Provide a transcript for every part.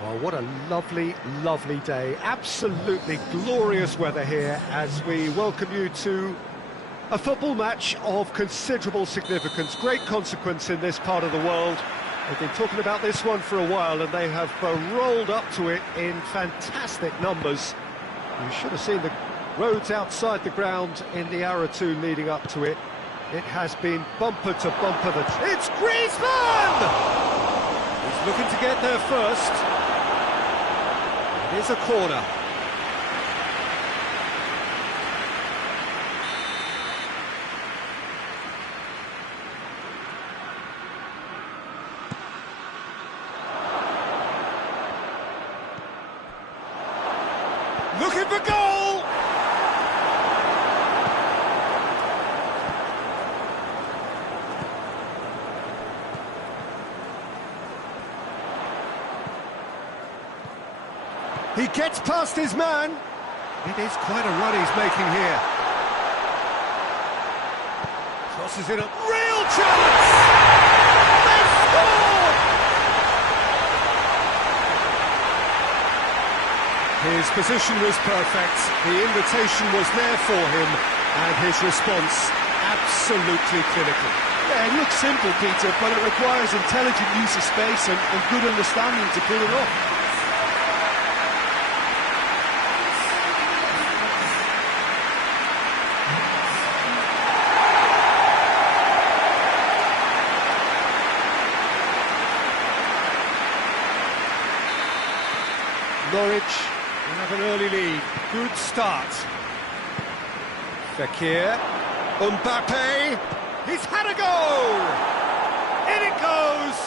Well, what a lovely, lovely day. Absolutely glorious weather here as we welcome you to a football match of considerable significance, great consequence in this part of the world. They've been talking about this one for a while and they have rolled up to it in fantastic numbers. You should have seen the roads outside the ground in the hour or two leading up to it. It has been bumper to bumper. It's Griezmann! He's looking to get there first. It is a corner. Looking for goal! He gets past his man. It is quite a run he's making here. Crosses in a real chance! They scored! His position was perfect, the invitation was there for him, and his response absolutely clinical. Yeah, it looks simple, Peter, but it requires intelligent use of space and good understanding to pull it off. Norwich have an early lead. Good start. Fekir. Mbappe. He's had a go! In it goes!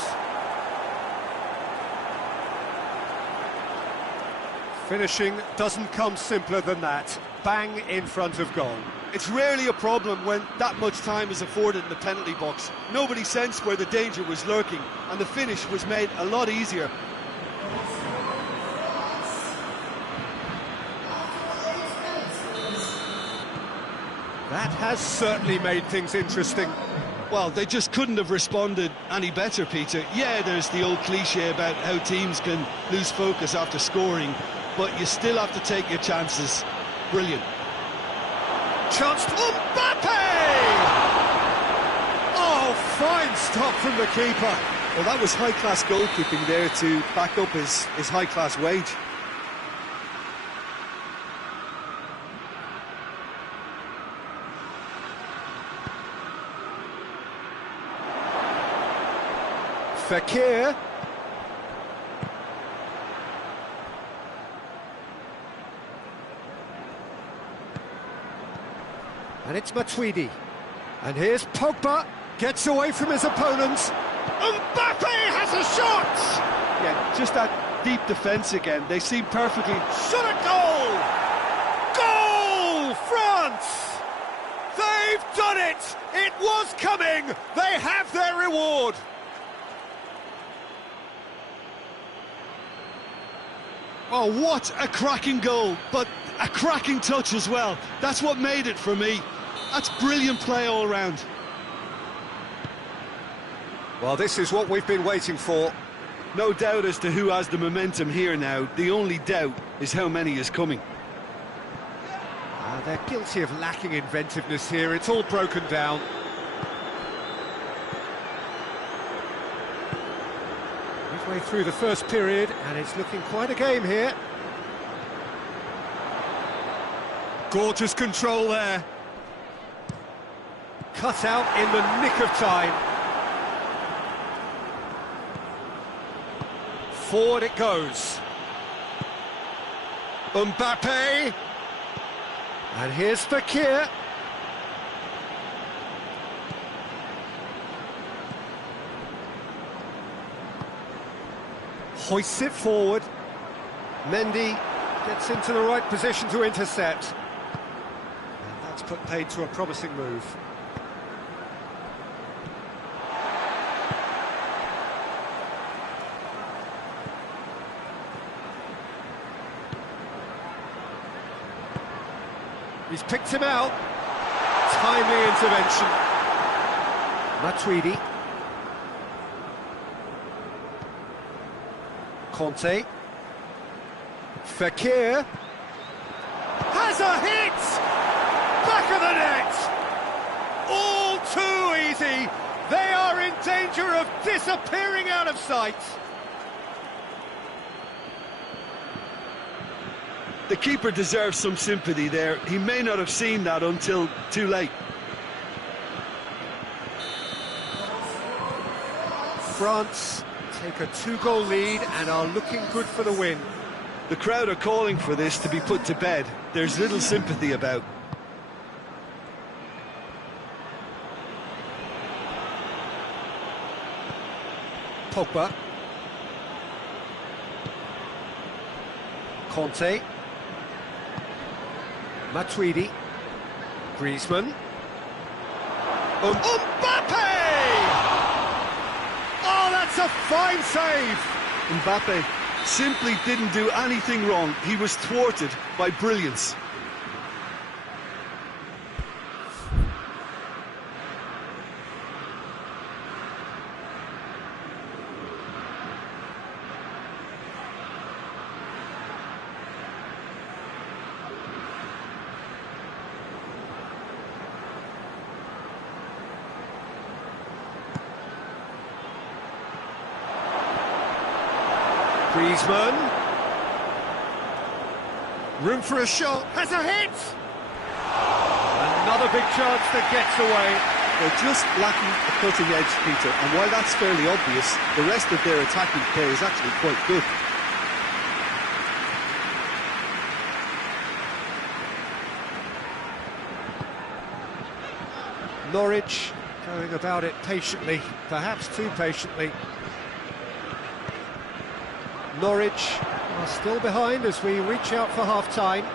Finishing doesn't come simpler than that. Bang in front of goal. It's rarely a problem when that much time is afforded in the penalty box. Nobody sensed where the danger was lurking, and the finish was made a lot easier. That has certainly made things interesting. Well, they just couldn't have responded any better, Peter. Yeah, there's the old cliche about how teams can lose focus after scoring, but you still have to take your chances. Brilliant. Chance to Mbappe! Oh, fine stop from the keeper. Well, that was high-class goalkeeping there to back up his high-class wage. Fekir. And it's Matuidi. And here's Pogba. Gets away from his opponents. Mbappe has a shot! Yeah, just that deep defence again. They seem perfectly... Shot a goal! Goal! France! They've done it! It was coming! They have their reward! Oh, what a cracking goal, but a cracking touch as well. That's what made it for me. That's brilliant play all round. Well, this is what we've been waiting for. No doubt as to who has the momentum here now. The only doubt is how many is coming. They're guilty of lacking inventiveness here. It's all broken down. Midway through the first period, and it's looking quite a game here. Gorgeous control there. Cut out in the nick of time. Forward it goes. Mbappe. And here's Fekir. Hoists it forward. Mendy gets into the right position to intercept. And that's put paid to a promising move. He's picked him out. Timely intervention. Matuidi. Conte. Fekir has a hit! Back of the net! All too easy! They are in danger of disappearing out of sight! The keeper deserves some sympathy there. He may not have seen that until too late. France take a 2-goal lead and are looking good for the win. The crowd are calling for this to be put to bed. There's little sympathy about. Pogba. Conte. Matuidi. Griezmann. Mbappe! Oh, that's a fine save! Mbappe simply didn't do anything wrong. He was thwarted by brilliance. Griezmann. Room for a shot. Has a hit! Another big chance that gets away. They're just lacking a cutting edge, Peter, and while that's fairly obvious, the rest of their attacking play is actually quite good. Norwich going about it patiently, perhaps too patiently. Norwich are still behind as we reach out for half-time.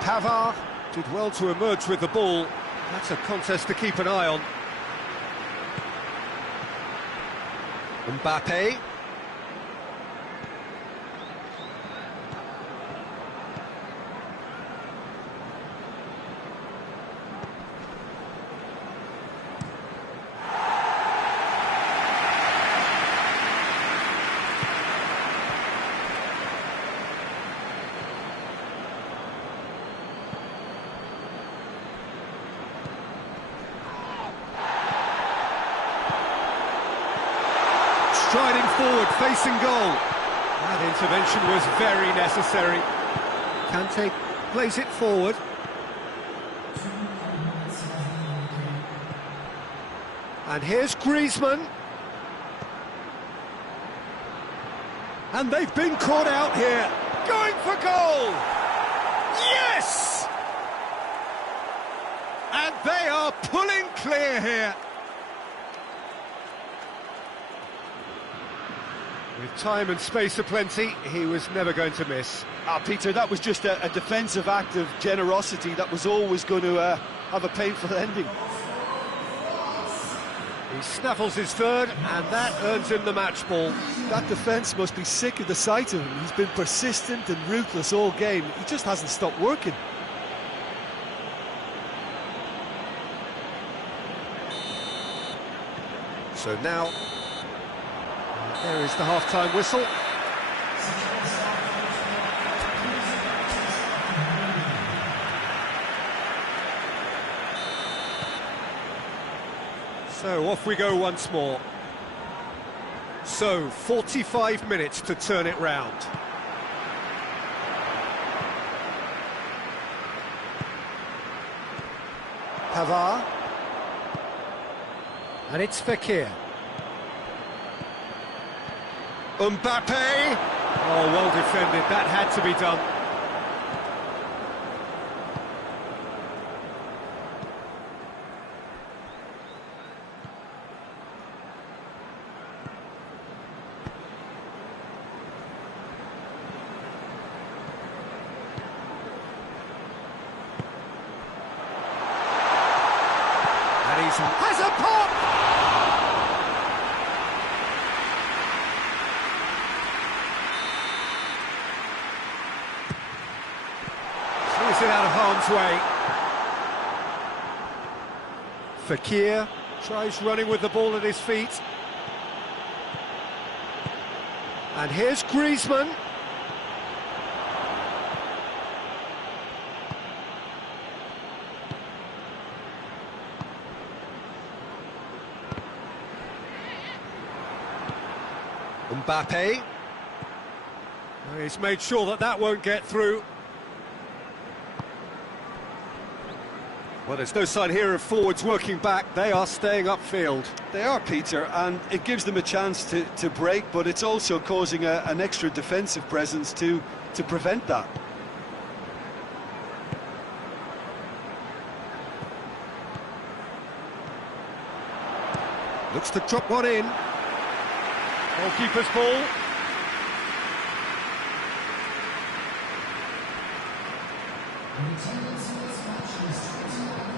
Pavard did well to emerge with the ball. That's a contest to keep an eye on. Mbappe. Striding forward, facing goal. That intervention was very necessary. Kante plays it forward. And here's Griezmann. And they've been caught out here. Going for goal! Yes! And they are pulling clear here. With time and space aplenty, he was never going to miss. Peter, that was just a defensive act of generosity that was always going to have a painful ending. He snaffles his third, and that earns him the match ball. That defence must be sick of the sight of him. He's been persistent and ruthless all game. He just hasn't stopped working. So now, there is the half-time whistle. So off we go once more. So 45 minutes to turn it round. Pavard. And it's Fekir. Mbappe! Oh, well defended, that had to be done. And he has a pop! It out of harm's way. Fekir tries running with the ball at his feet. And here's Griezmann. Mbappe. He's made sure that that won't get through. Well, there's no sign here of forwards working back. They are staying upfield. They are, Peter, and it gives them a chance to break, but it's also causing an extra defensive presence to prevent that. Looks to drop one in. Goalkeeper's ball.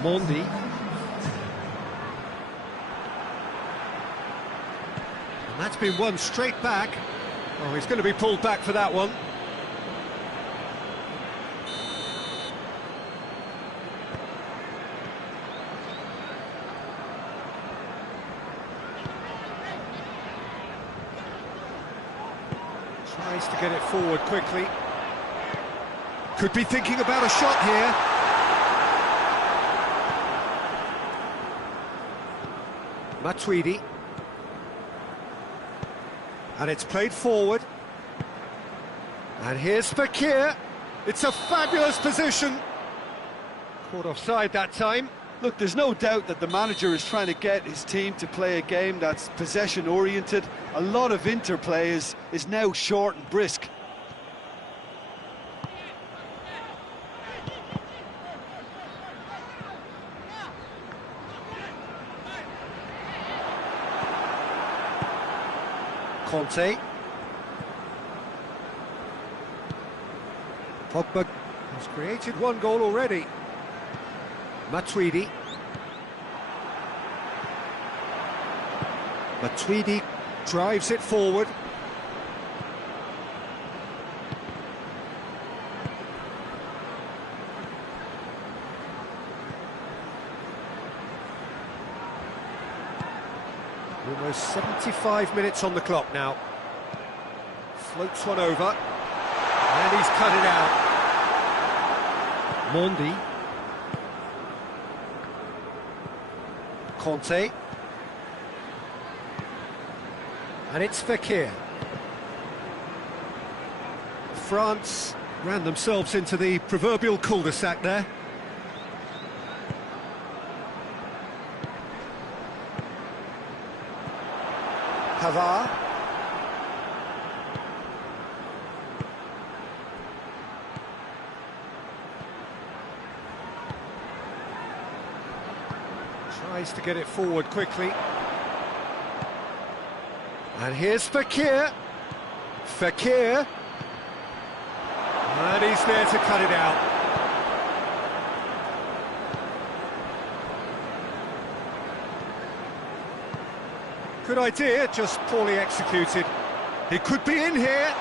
Mondi. And that's been won straight back. Oh, he's going to be pulled back for that one. Tries to get it forward quickly. Could be thinking about a shot here. Matuidi. And it's played forward. And here's Fekir. It's a fabulous position. Caught offside that time. Look, there's no doubt that the manager is trying to get his team to play a game that's possession-oriented. A lot of interplay is now short and brisk. Conte. Pogba has created one goal already. Matuidi. Matuidi drives it forward. Almost 75 minutes on the clock now. Floats one over. And he's cut it out. Mondi. Conte. And it's Fekir. France ran themselves into the proverbial cul-de-sac there. Pavard. Tries to get it forward quickly. And here's Fekir. Fekir. And he's there to cut it out. Good idea, just poorly executed. He could be in here.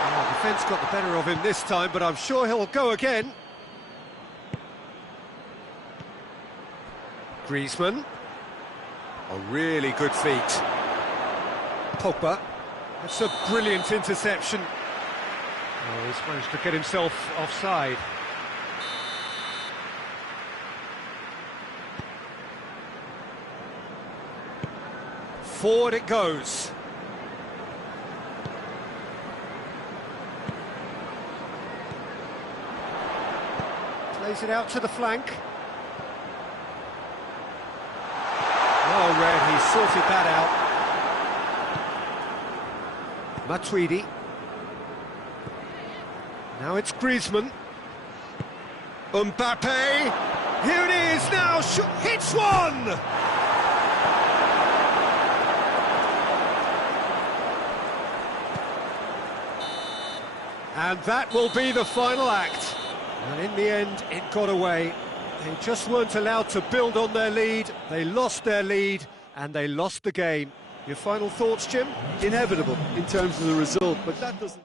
Oh, defence got the better of him this time, but I'm sure he'll go again. Griezmann. A really good feat. Pogba. That's a brilliant interception. Oh, he's managed to get himself offside. Forward it goes. Plays it out to the flank. Well read, he sorted that out. Matuidi. Now it's Griezmann. Mbappe. Here it is now. Hits one. And that will be the final act. And in the end, it got away. They just weren't allowed to build on their lead. They lost their lead, and they lost the game. Your final thoughts, Jim? Inevitable in terms of the result, but that doesn't...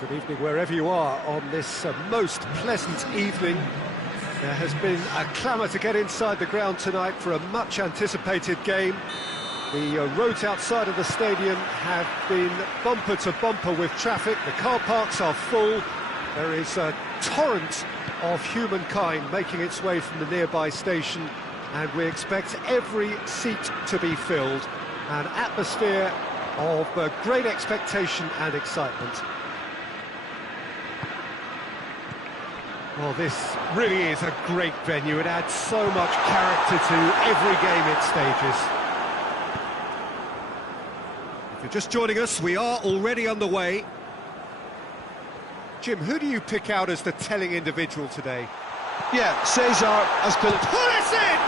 Good evening wherever you are on this most pleasant evening. There has been a clamour to get inside the ground tonight for a much-anticipated game. The roads outside of the stadium have been bumper to bumper with traffic. The car parks are full. There is a torrent of humankind making its way from the nearby station, and we expect every seat to be filled. An atmosphere of great expectation and excitement. Well, this really is a great venue. It adds so much character to every game it stages. If you're just joining us, we are already underway. Jim, who do you pick out as the telling individual today? Yeah, Cesar as Pulisic!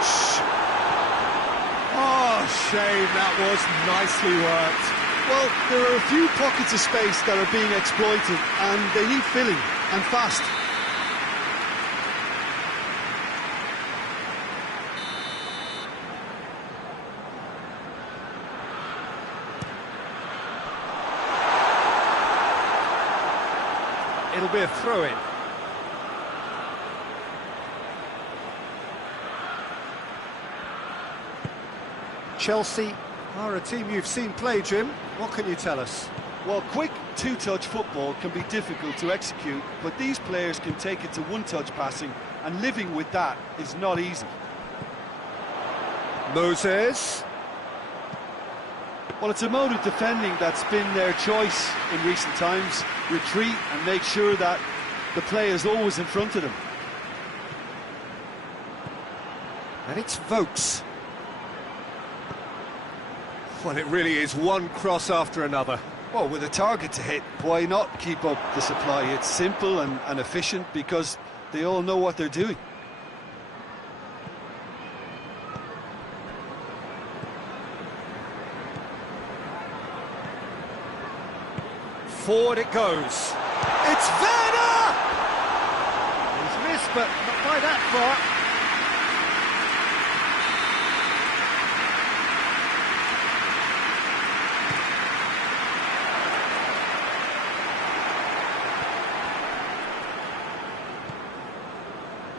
Oh, shame, that was nicely worked. Well, there are a few pockets of space that are being exploited, and they need filling, and fast. It'll be a throw-in. Chelsea are a team you've seen play, Jim. What can you tell us? Well, quick two-touch football can be difficult to execute, but these players can take it to one-touch passing, and living with that is not easy. Moses. Well, it's a mode of defending that's been their choice in recent times. Retreat and make sure that the play is always in front of them. And it's Vokes. Well, it really is one cross after another. Well, with a target to hit, why not keep up the supply? It's simple and efficient because they all know what they're doing. Forward it goes. It's Werner! He's missed, but not by that far.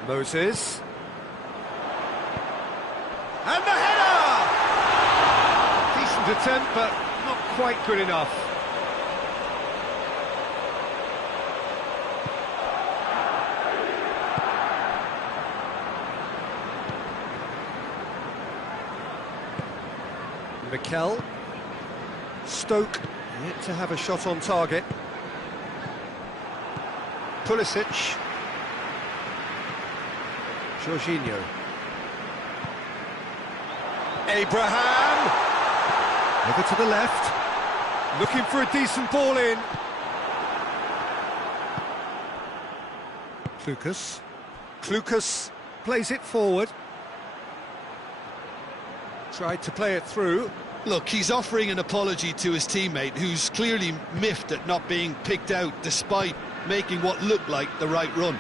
Moses. And the header! Decent attempt, but not quite good enough. Mikel. Stoke yet to have a shot on target. Pulisic. Jorginho. Abraham. Over to the left. Looking for a decent ball in. Klukas. Klukas plays it forward. Tried to play it through. Look, he's offering an apology to his teammate, who's clearly miffed at not being picked out despite making what looked like the right run.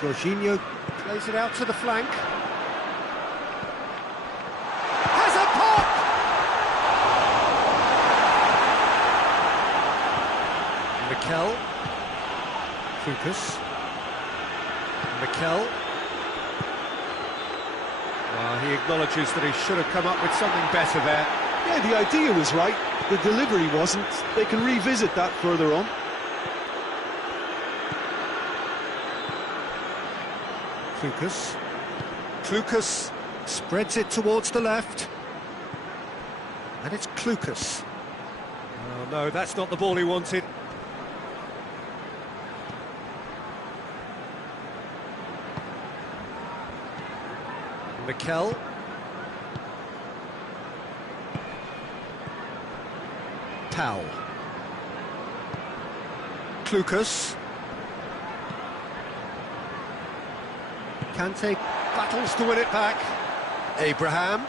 Jorginho plays it out to the flank. Has a pop! Mikel. Klukas. Mikel. Well, he acknowledges that he should have come up with something better there. Yeah, the idea was right, the delivery wasn't. They can revisit that further on. Klukas. Klukas spreads it towards the left. And it's Klukas. Oh no, that's not the ball he wanted. Mikel. Powell. Klukas. Kante battles to win it back. Abraham.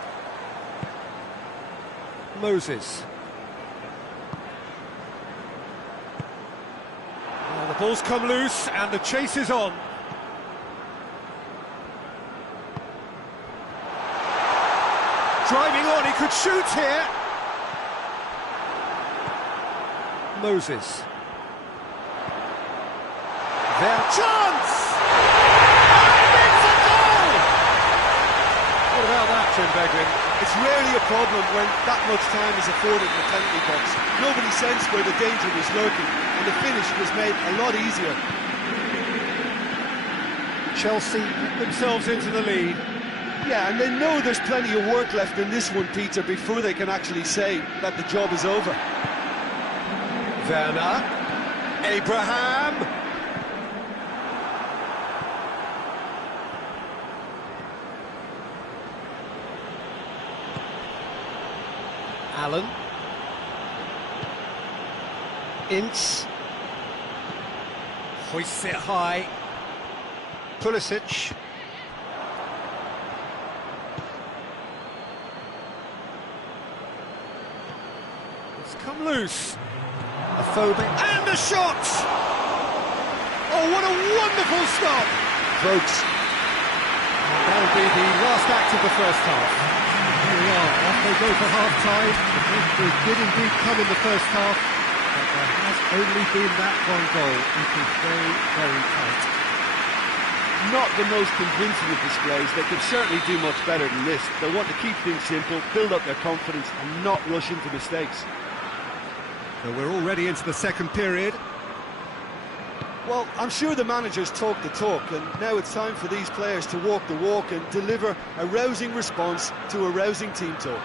Moses. Oh, the ball's come loose and the chase is on. Driving on, he could shoot here. Moses. Their chance! And it's a goal! What about that, Tim Beglin? It's rarely a problem when that much time is afforded in the penalty box. Nobody sensed where the danger was lurking, and the finish was made a lot easier. Chelsea put themselves into the lead. Yeah, and they know there's plenty of work left in this one, Peter, before they can actually say that the job is over. Werner. Abraham. Allen. Ince. Hoists it high. Pulisic. It's come loose. A phobic. And the shot! Oh, what a wonderful stop! Votes. That'll be the last act of the first half. Here we are, off they go for half-time. The victory did indeed come in the first half, but there has only been that one goal. It is very, very tight. Not the most convincing of displays. They could certainly do much better than this. They want to keep things simple, build up their confidence and not rush into mistakes. So we're already into the second period. Well, I'm sure the managers talk the talk, and now it's time for these players to walk the walk and deliver a rousing response to a rousing team talk.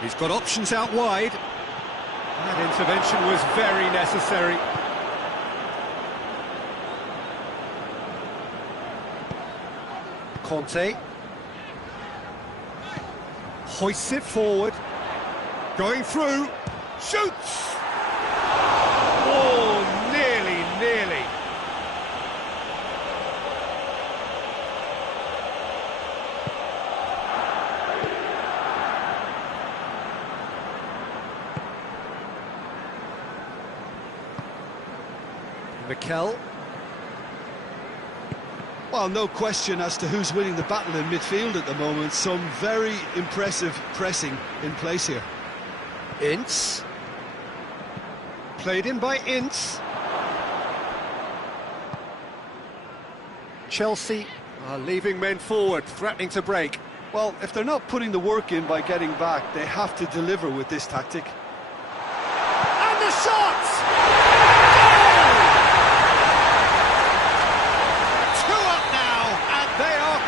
He's got options out wide. That intervention was very necessary. Conte. Hoists it forward. Going through. Shoots! Oh, nearly. Mikel. Well, no question as to who's winning the battle in midfield at the moment. Some very impressive pressing in place here. Ince. Played in by Ince. Chelsea are leaving men forward, threatening to break. Well, if they're not putting the work in by getting back, they have to deliver with this tactic. And the shot!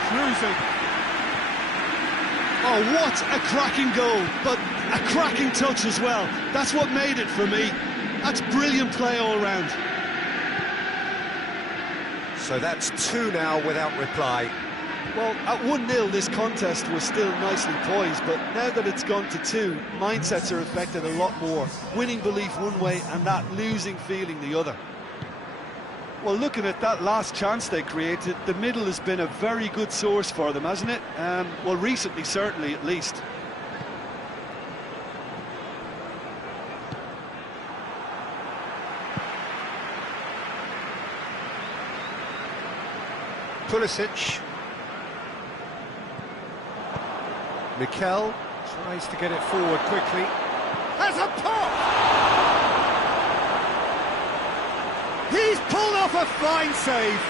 Cruising. Oh, what a cracking goal, but a cracking touch as well. That's what made it for me. That's brilliant play all round. So that's 2 now without reply. Well, at 1-0 this contest was still nicely poised, but now that it's gone to 2, mindsets are affected a lot more. Winning belief one way and that losing feeling the other. Well, looking at that last chance they created, the middle has been a very good source for them, hasn't it? Well, recently, certainly, at least. Pulisic. Mikel tries to get it forward quickly. Has a pop! He's pulled off a fine save.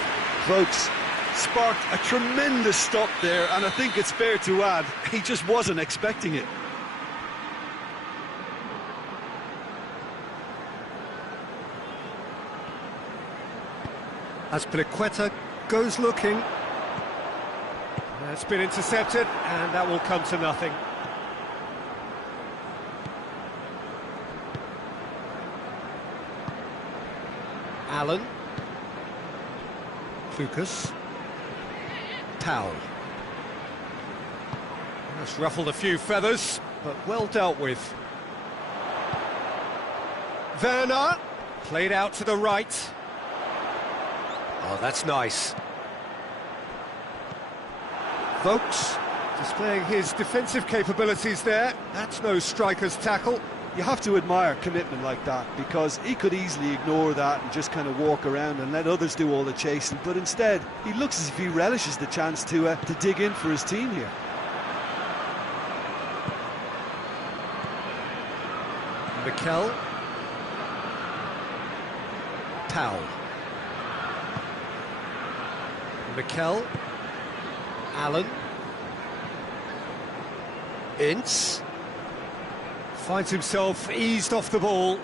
Folks, sparked a tremendous stop there, and I think it's fair to add, he just wasn't expecting it. Azpilicueta goes looking. It's been intercepted, and that will come to nothing. Allen. Lucas. Powell. That's ruffled a few feathers, but well dealt with. Werner. Played out to the right. Oh, that's nice. Vokes displaying his defensive capabilities there. That's no striker's tackle. You have to admire commitment like that, because he could easily ignore that and just kind of walk around and let others do all the chasing, but instead he looks as if he relishes the chance to dig in for his team here. Mikel. Powell. Mikel. Allen. Ince. Finds himself eased off the ball.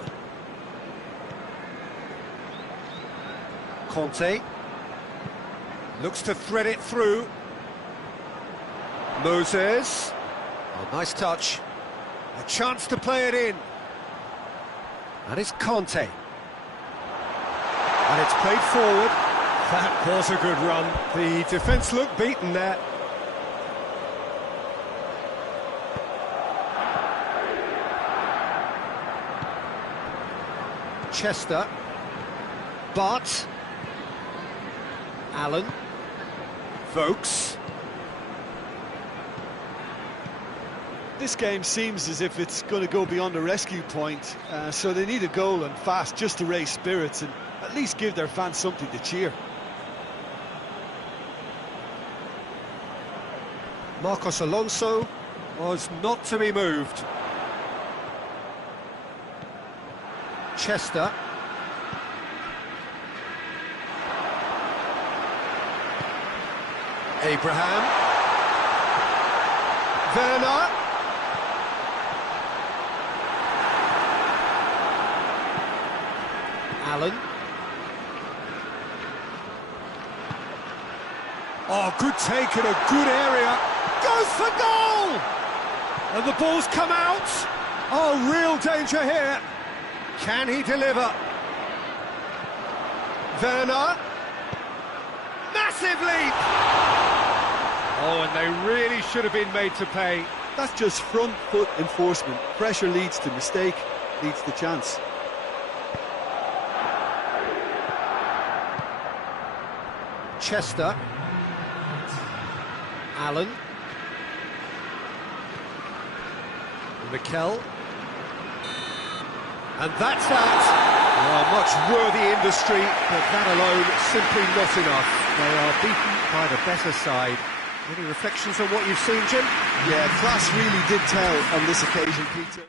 Conte. Looks to thread it through. Moses. Oh, nice touch. A chance to play it in. And it's Conte. And it's played forward. That was a good run. The defence looked beaten there. Chester. Bart. Allen. Vokes. This game seems as if it's going to go beyond a rescue point, so they need a goal and fast just to raise spirits and at least give their fans something to cheer. Marcos Alonso was not to be moved. Chester. Abraham. Werner. Allen. Oh, good take in a good area. Goes for goal! And the ball's come out. Oh, real danger here. Can he deliver? Werner. Massive leap! Oh, and they really should have been made to pay. That's just front foot enforcement. Pressure leads to mistake, leads to chance. Chester. Allen. Mikel. And that's that. Oh, much worthy industry, but that alone simply not enough. They are beaten by the better side. Any reflections on what you've seen, Jim? Yeah, class really did tell on this occasion, Peter.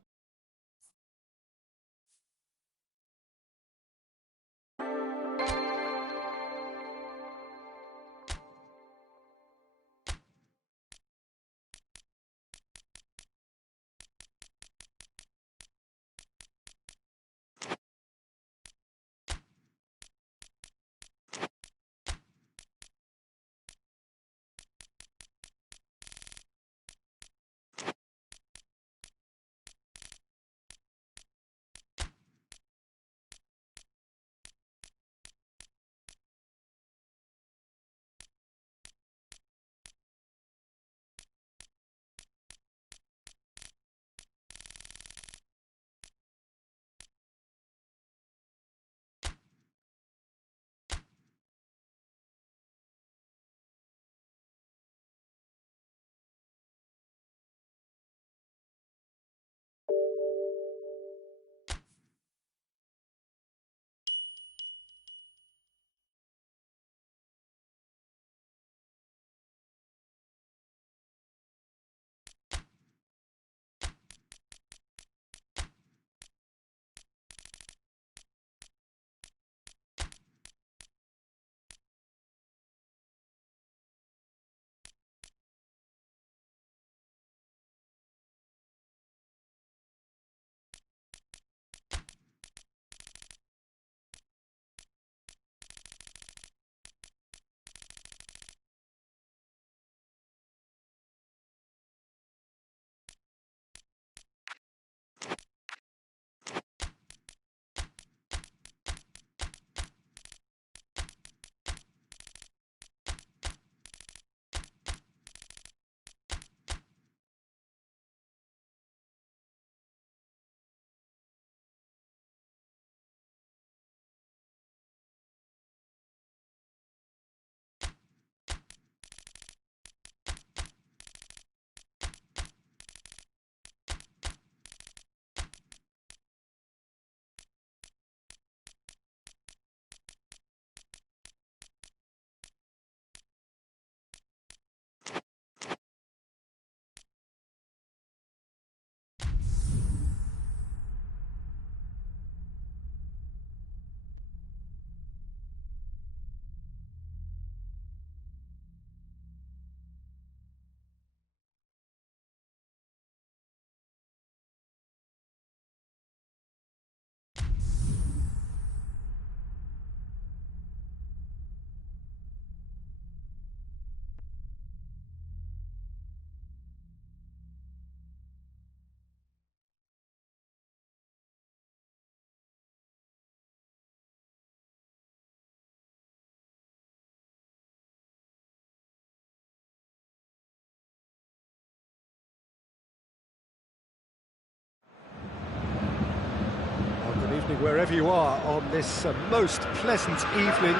wherever you are on this most pleasant evening.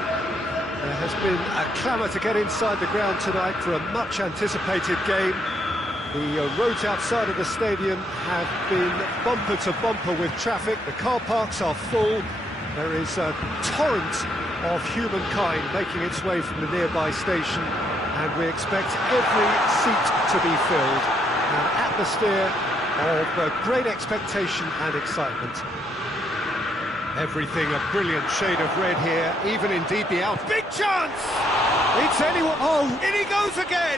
There has been a clamour to get inside the ground tonight for a much-anticipated game. The roads outside of the stadium have been bumper to bumper with traffic. The car parks are full. There is a torrent of humankind making its way from the nearby station, and we expect every seat to be filled. An atmosphere of great expectation and excitement. Everything a brilliant shade of red here, even indeed the out. Big chance! It's anyone. Oh, in he goes again!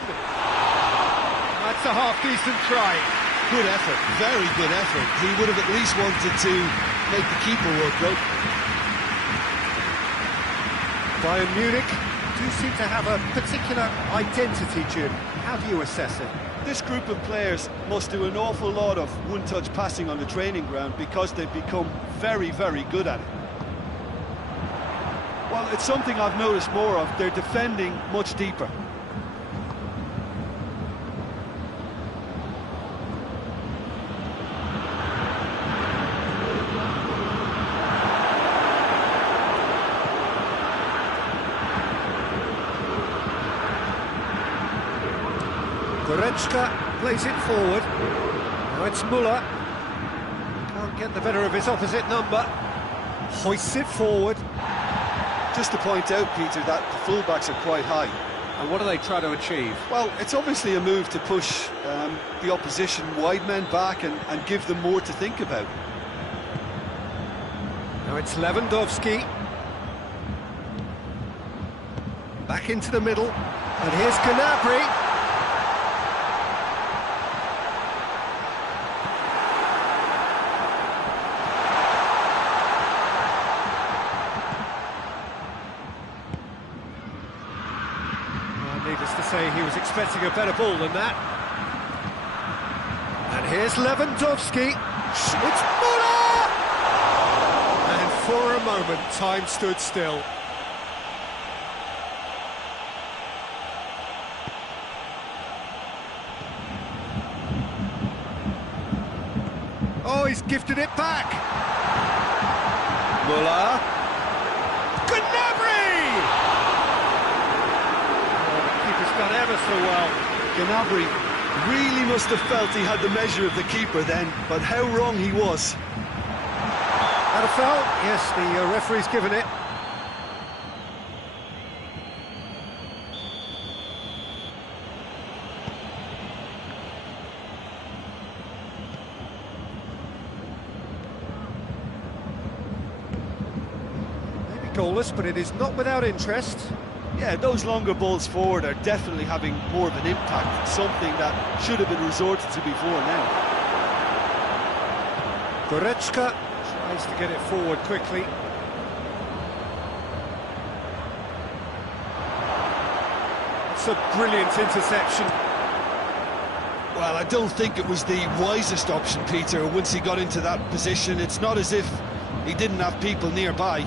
That's a half-decent try. Good effort, very good effort. He would have at least wanted to make the keeper work, though. Bayern Munich do seem to have a particular identity, Jim. How do you assess it? This group of players must do an awful lot of one-touch passing on the training ground because they've become very, very good at it. Well, it's something I've noticed more of. They're defending much deeper. Goretzka plays it forward. Now it's Müller. Can't get the better of his opposite number. Hoists it forward. Just to point out, Peter, that the fullbacks are quite high. And what do they try to achieve? Well, it's obviously a move to push the opposition wide men back and give them more to think about. Now it's Lewandowski. Back into the middle. And here's Gnabry. Needless to say, he was expecting a better ball than that. And here's Lewandowski. It's Müller! And for a moment, time stood still. Oh, he's gifted it back. Müller. Gnabry! Done ever so well. Gnabry really must have felt he had the measure of the keeper then, but how wrong he was. That a foul? Yes, the referee's given it. Maybe goalless, but it is not without interest. Yeah, those longer balls forward are definitely having more of an impact, something that should have been resorted to before now. Goretzka tries to get it forward quickly. It's a brilliant interception. Well, I don't think it was the wisest option, Peter, once he got into that position. It's not as if he didn't have people nearby.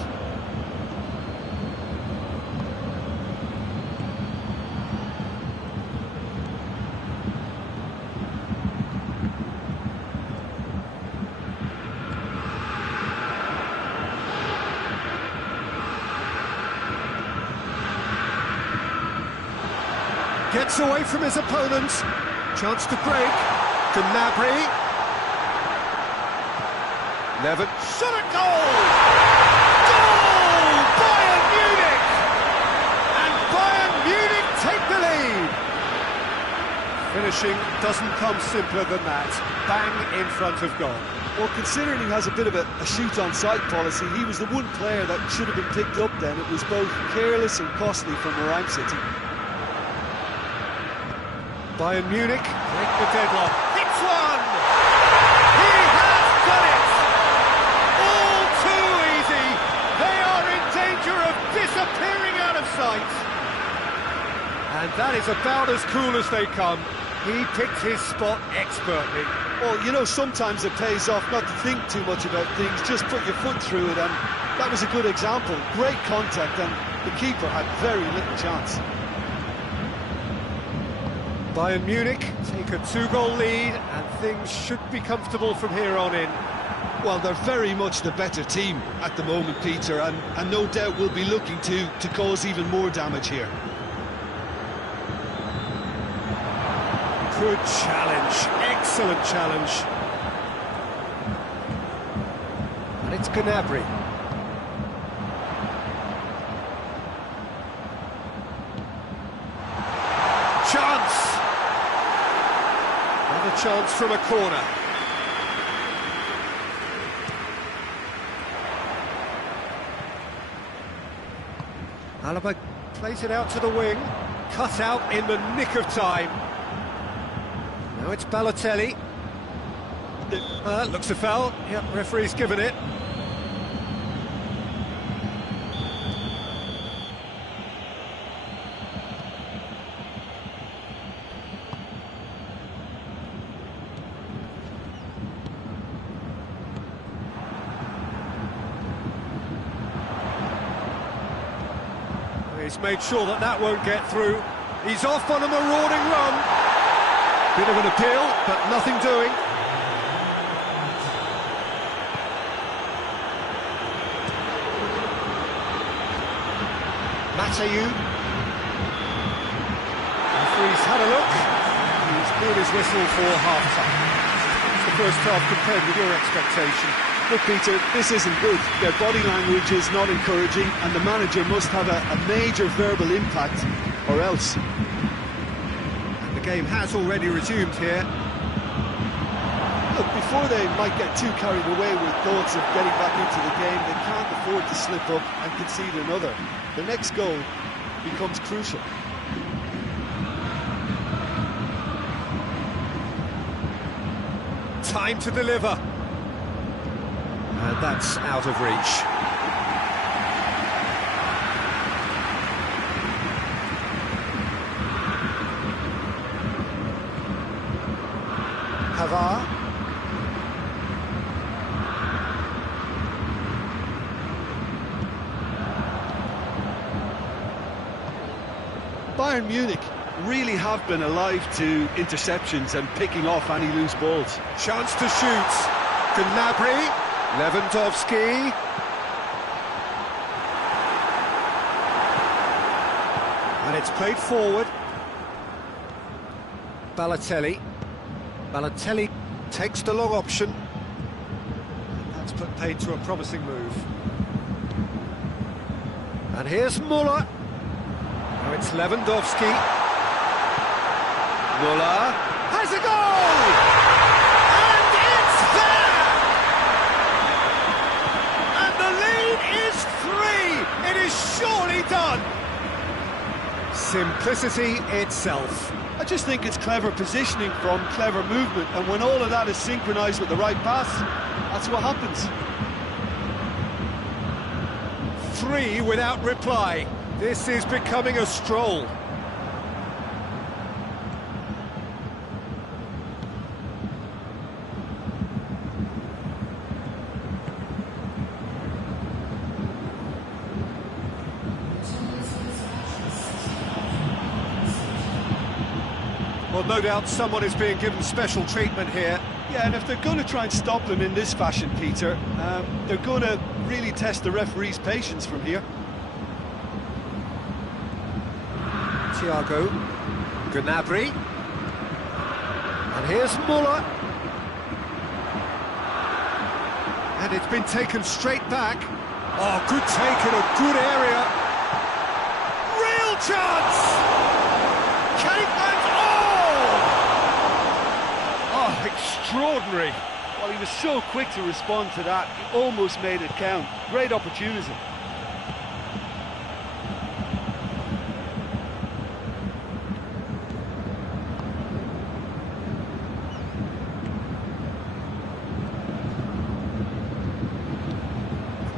Gets away from his opponent. Chance to break. Gnabry. Levin. Shot at goal! Goal! Bayern Munich! And Bayern Munich take the lead! Finishing doesn't come simpler than that. Bang in front of goal. Well, considering he has a bit of a shoot-on-sight policy, he was the one player that should have been picked up then. It was both careless and costly from where I'm sitting. Bayern Munich break the deadlock. Hits one! He has done it! All too easy. They are in danger of disappearing out of sight. And that is about as cool as they come. He picked his spot expertly. Well, you know, sometimes it pays off not to think too much about things, just put your foot through it, and that was a good example. Great contact, and the keeper had very little chance. Bayern Munich take a 2-goal lead, and things should be comfortable from here on in. Well, they're very much the better team at the moment, Peter, and no doubt will be looking to cause even more damage here. Good challenge, excellent challenge. And it's Gnabry. Chance! Another chance from a corner. Alaba plays it out to the wing, cut out in the nick of time. Now it's Balotelli. Looks a foul. Yep, referee's given it. He's made sure that that won't get through. He's off on a marauding run. Bit of an appeal, but nothing doing. Matayu. Referee's had a look. He's blew his whistle for half-time. It's the first half compared with your expectation. Look, Peter, this isn't good. Their body language is not encouraging, and the manager must have a major verbal impact, or else. And the game has already resumed here. Look, before they might get too carried away with thoughts of getting back into the game, they can't afford to slip up and concede another. The next goal becomes crucial. Time to deliver. And that's out of reach. Havar. Bayern Munich really have been alive to interceptions and picking off any loose balls. Chance to shoot. Gnabry. Lewandowski. And it's played forward. Balotelli. Balotelli takes the long option. And that's put paid to a promising move. And here's Muller. Now it's Lewandowski. Muller has a goal! Surely done! Simplicity itself. I just think it's clever positioning from clever movement, and when all of that is synchronised with the right pass, that's what happens. 3 without reply. This is becoming a stroll. Well, no doubt someone is being given special treatment here. Yeah, and if they're going to try and stop them in this fashion, Peter, they're going to really test the referee's patience from here. Thiago. Gnabry. And here's Muller. And it's been taken straight back. Oh, good take in a good area. Real chance! Caveman! Oh, extraordinary. Well, he was so quick to respond to that, he almost made it count. Great opportunity.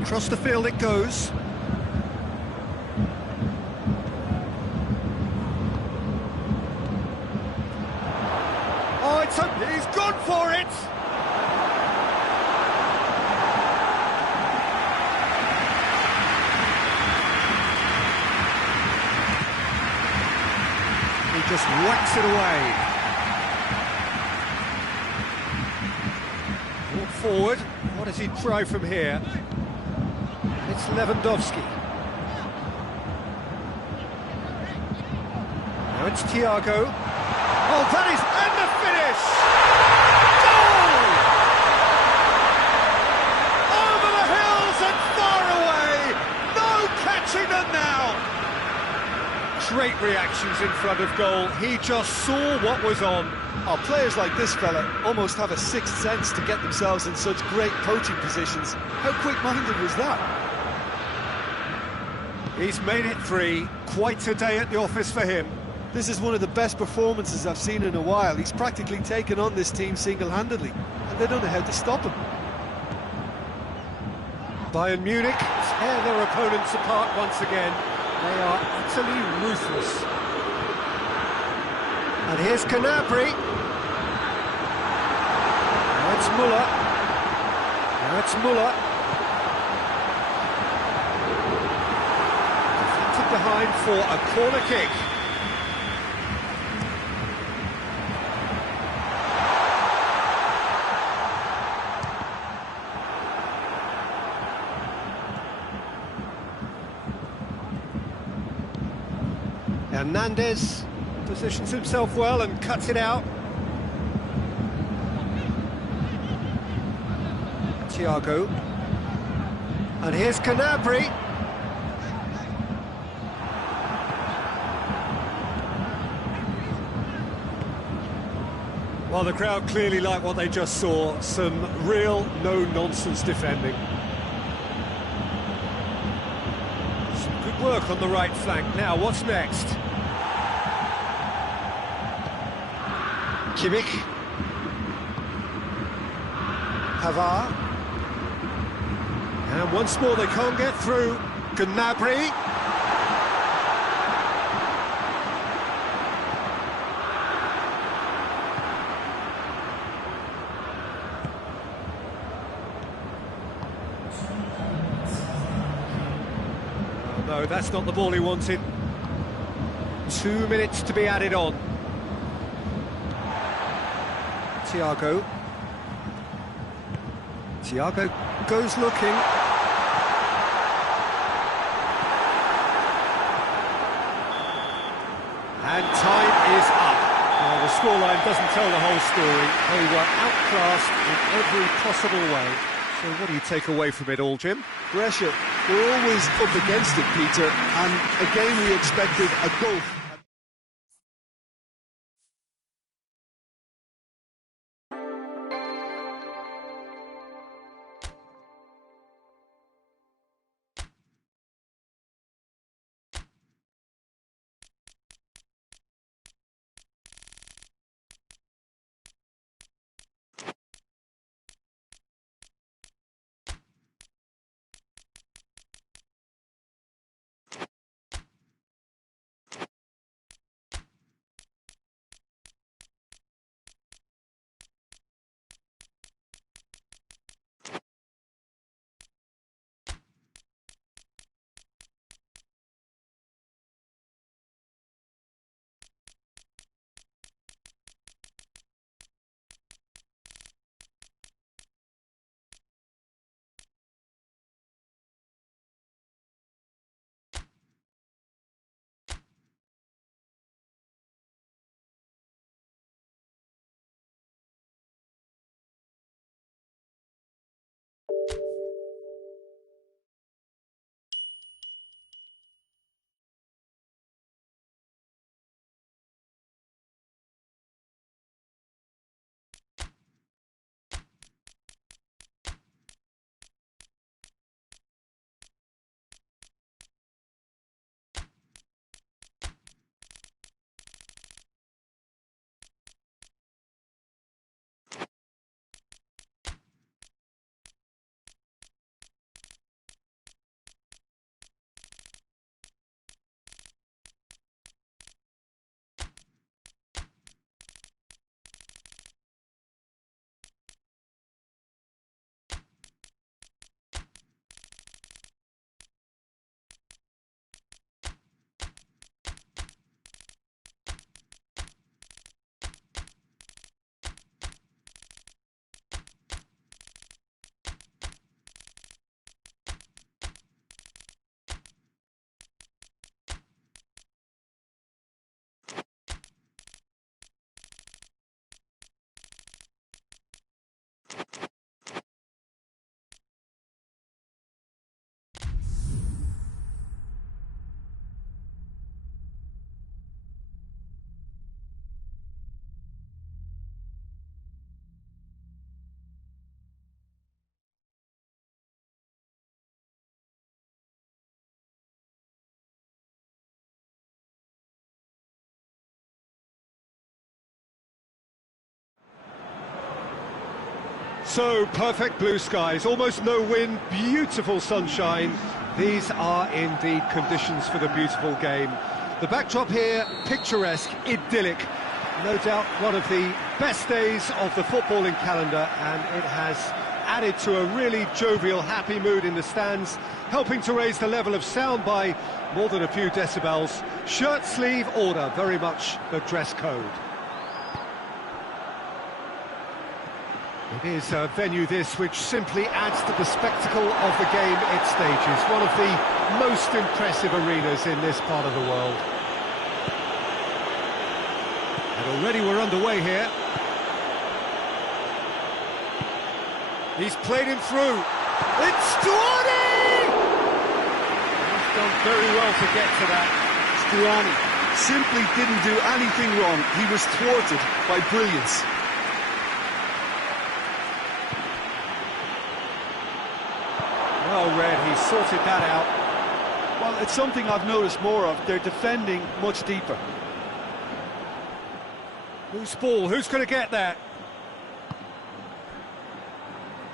Across the field it goes. Oh, it's open. He's gone for it. He just whacks it away. forward. What does he try from here? It's Lewandowski. Now it's Thiago. Oh, that is... and the finish! Goal! Over the hills and far away! No catching them now! Great reactions in front of goal. He just saw what was on. Oh, players like this fella almost have a sixth sense to get themselves in such great poaching positions. How quick-minded was that? He's made it 3. Quite a day at the office for him. This is one of the best performances I've seen in a while. He's practically taken on this team single-handedly, and they don't know how to stop him. Bayern Munich tear their opponents apart once again. They are utterly ruthless. And here's Gnabry. Now it's Müller. Now it's Müller. Deflected behind for a corner kick. Hernandez positions himself well and cuts it out. Thiago. And here's Gnabry. Well, the crowd clearly like what they just saw. Some real no-nonsense defending. Some good work on the right flank. Now, what's next? Kimmich. Pavard. And once more they can't get through. Gnabry. Oh, no, that's not the ball he wanted. 2 minutes to be added on. Thiago. Thiago goes looking. And time is up. Well, the scoreline doesn't tell the whole story. They were outclassed in every possible way. So what do you take away from it all, Jim? Pressure. We're always up against it, Peter, and again we expected a goal. So, perfect blue skies, almost no wind, beautiful sunshine. These are indeed conditions for the beautiful game. The backdrop here, picturesque, idyllic. No doubt one of the best days of the footballing calendar, and it has added to a really jovial, happy mood in the stands, helping to raise the level of sound by more than a few decibels. Shirt sleeve order, very much the dress code. It is a venue this which simply adds to the spectacle of the game it stages. One of the most impressive arenas in this part of the world. And already we're underway here. He's played him through. It's Stuani! He's done very well to get to that. Stuani simply didn't do anything wrong. He was thwarted by brilliance. Well read, he sorted that out. Well, it's something I've noticed more of. They're defending much deeper. Who's ball? Who's going to get that?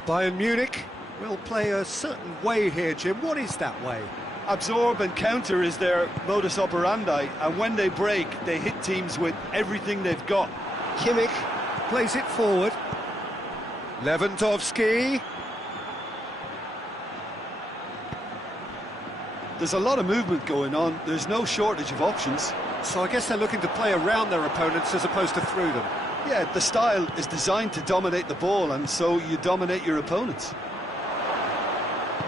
Bayern Munich will play a certain way here, Jim. What is that way? Absorb and counter is their modus operandi, and when they break, they hit teams with everything they've got. Kimmich plays it forward. Lewandowski. There's a lot of movement going on. There's no shortage of options. So I guess they're looking to play around their opponents as opposed to through them. Yeah, the style is designed to dominate the ball, and so you dominate your opponents.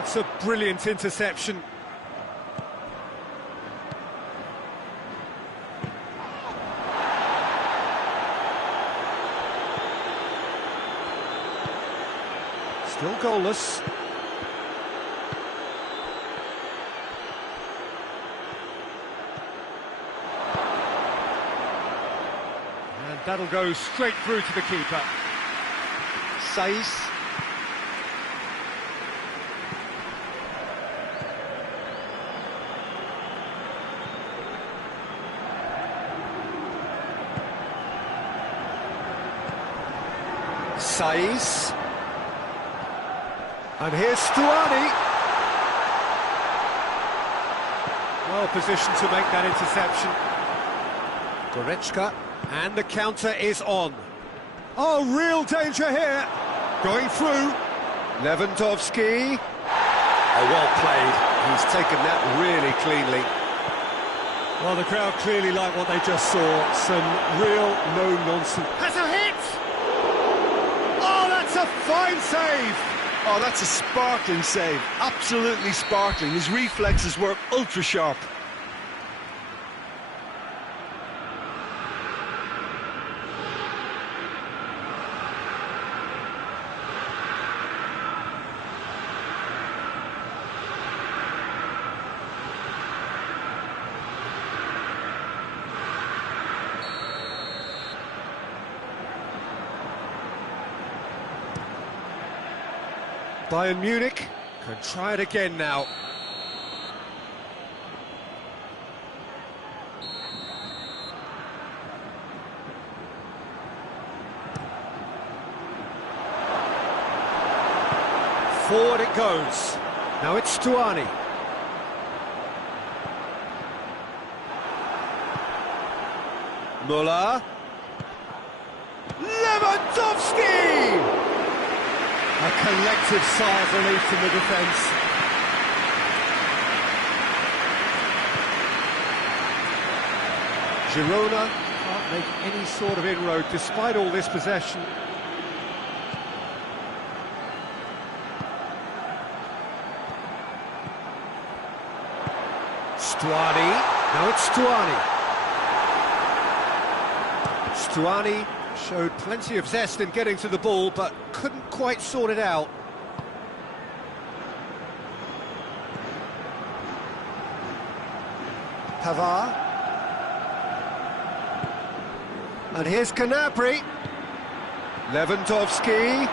It's a brilliant interception. Still goalless. That'll go straight through to the keeper. Says. Says. And here's Stuani. Well positioned to make that interception. Goretzka. And the counter is on. Oh, real danger here. Going through. Lewandowski. Oh, well played. He's taken that really cleanly. Well, the crowd clearly like what they just saw. Some real no-nonsense. Has a hit! Oh, that's a fine save! Oh, that's a sparkling save. Absolutely sparkling. His reflexes were ultra-sharp. Bayern Munich can try it again now. Forward it goes. Now it's Stuani. Müller. Lewandowski! A collective sigh of relief from the defence. Girona can't make any sort of inroad despite all this possession. Stuani. Now it's Stuani. Stuani showed plenty of zest in getting to the ball, but couldn't quite sort it out. Pavard. And here's Gnabry. Lewandowski.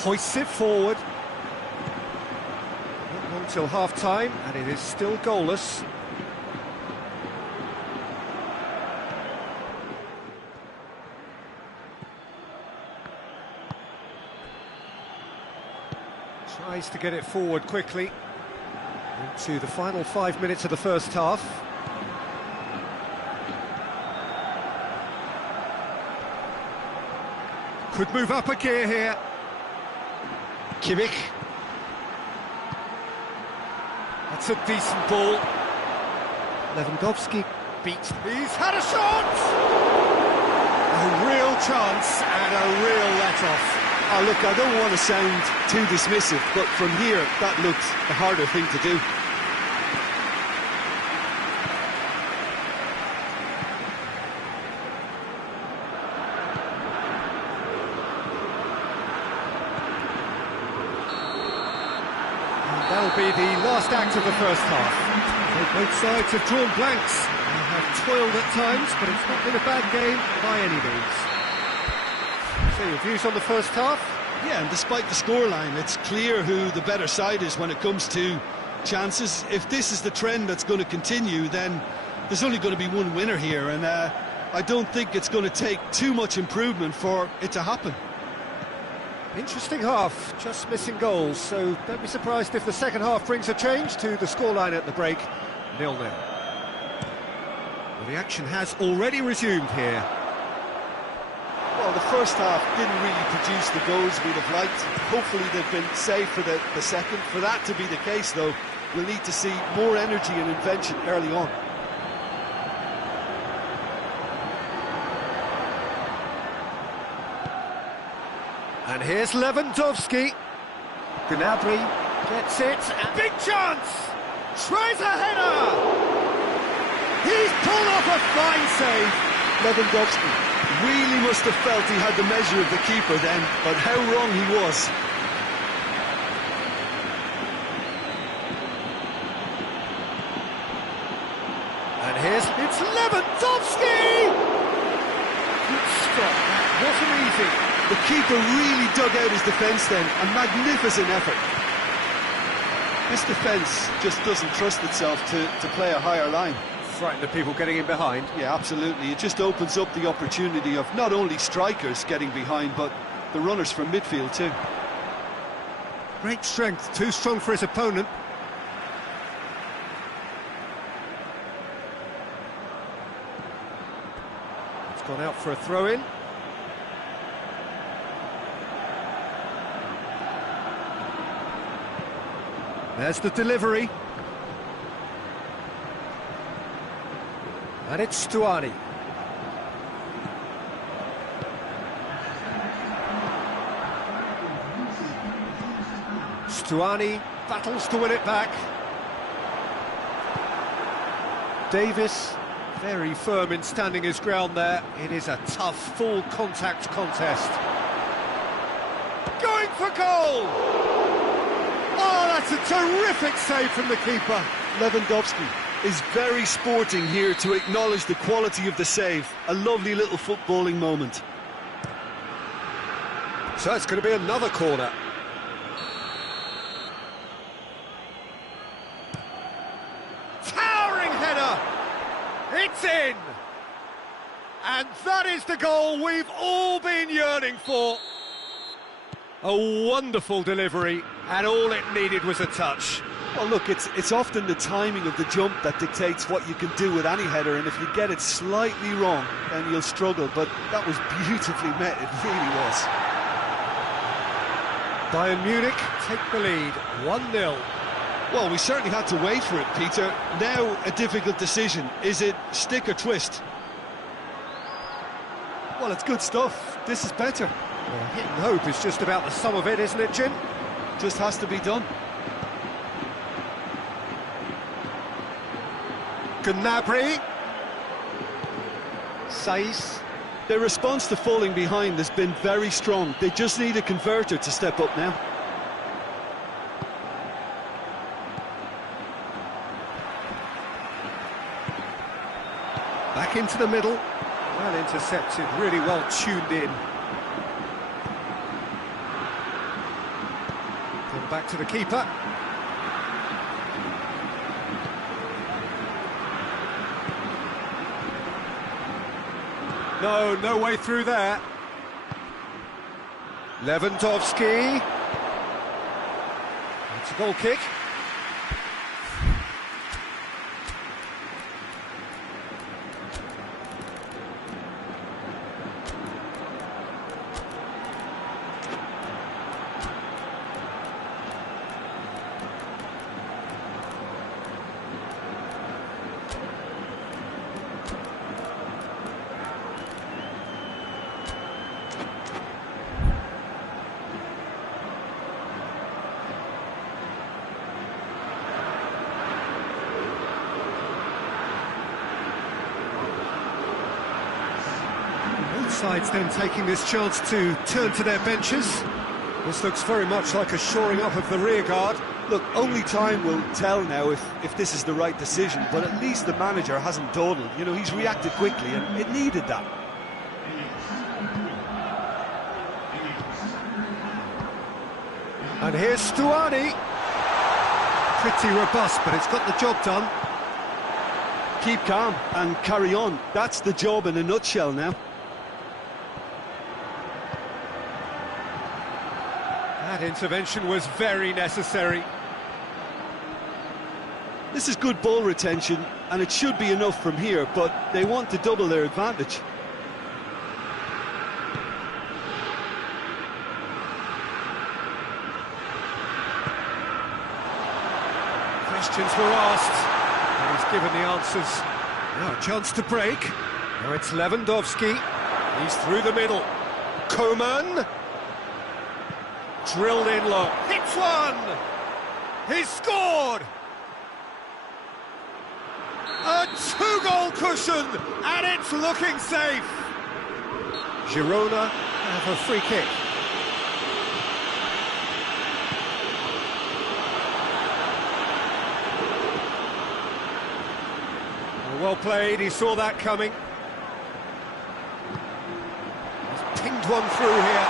hoists it forward. Not long till half-time, and it is still goalless. Tries to get it forward quickly. Into the final 5 minutes of the first half. Could move up a gear here. Kimmich. That's a decent ball. Lewandowski beats. He's had a shot! A real chance and a real let-off. Oh, look, I don't want to sound too dismissive, but from here, that looked the harder thing to do. That'll be the last act of the first half. Both sides have drawn blanks. They have toiled at times, but it's not been a bad game by any means. So your views on the first half? Yeah, and despite the scoreline, it's clear who the better side is when it comes to chances. If this is the trend that's going to continue, then there's only going to be one winner here, and I don't think it's going to take too much improvement for it to happen. Interesting half, just missing goals, so don't be surprised if the second half brings a change to the scoreline at the break, 0-0. Well, the action has already resumed here. Well, the first half didn't really produce the goals we'd have liked. Hopefully they've been saved for the second. For that to be the case, though, we'll need to see more energy and invention early on. And here's Lewandowski. Gnabry gets it. Big chance! Tries a header! He's pulled off a fine save. Lewandowski really must have felt he had the measure of the keeper then, but how wrong he was. And it's Lewandowski! Good stop, that wasn't easy. The keeper really dug out his defence then, a magnificent effort. This defence just doesn't trust itself to play a higher line. Frighten the people getting in behind. Yeah, absolutely. It just opens up the opportunity of not only strikers getting behind, but the runners from midfield too. Great strength, too strong for his opponent. It's gone out for a throw-in. There's the delivery. And it's Stuani. Stuani battles to win it back. Davis, very firm in standing his ground there. It is a tough, full contact contest. Going for goal! Oh, that's a terrific save from the keeper. Lewandowski is very sporting here to acknowledge the quality of the save. A lovely little footballing moment. So it's going to be another corner. Towering header! It's in! And that is the goal we've all been yearning for. A wonderful delivery, and all it needed was a touch. Well, look, it's often the timing of the jump that dictates what you can do with any header, and if you get it slightly wrong, then you'll struggle, but that was beautifully met, it really was. Bayern Munich take the lead, 1-0. Well, we certainly had to wait for it, Peter. Now, a difficult decision. Is it stick or twist? Well, it's good stuff. This is better. Well, hit and hope is just about the sum of it, isn't it, Jim? Just has to be done. Gnabry. Saiz. Their response to falling behind has been very strong. They just need a converter to step up now. Back into the middle. Well intercepted, really well tuned in. back to the keeper. No way through there. Lewandowski. It's a goal kick. Sides then taking this chance to turn to their benches. This looks very much like a shoring up of the rear guard. Look, only time will tell now if this is the right decision, but at least the manager hasn't dawdled. You know, he's reacted quickly, and it needed that. And here's Stuani. Pretty robust, but it's got the job done. Keep calm and carry on. That's the job in a nutshell now. That intervention was very necessary. This is good ball retention, and it should be enough from here, but they want to double their advantage. Questions were asked, and he's given the answers. Now a chance to break. Now it's Lewandowski. He's through the middle. Coman. Drilled in low. Hits one! He's scored! A two-goal cushion, and it's looking safe. Girona have a free kick. Well played, he saw that coming. He's pinged one through here.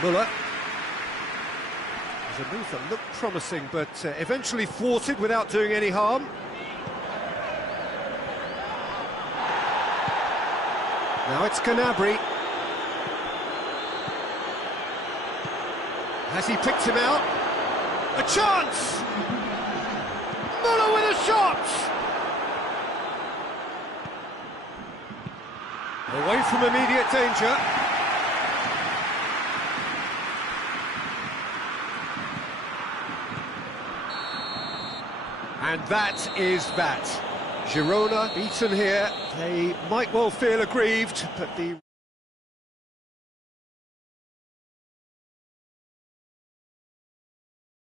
Muller. There's a move that looked promising, but eventually thwarted without doing any harm. Now it's Gnabry. Has he picked him out? A chance! Muller with a shot! Away from immediate danger. And that is that. Girona beaten here. They might well feel aggrieved, but the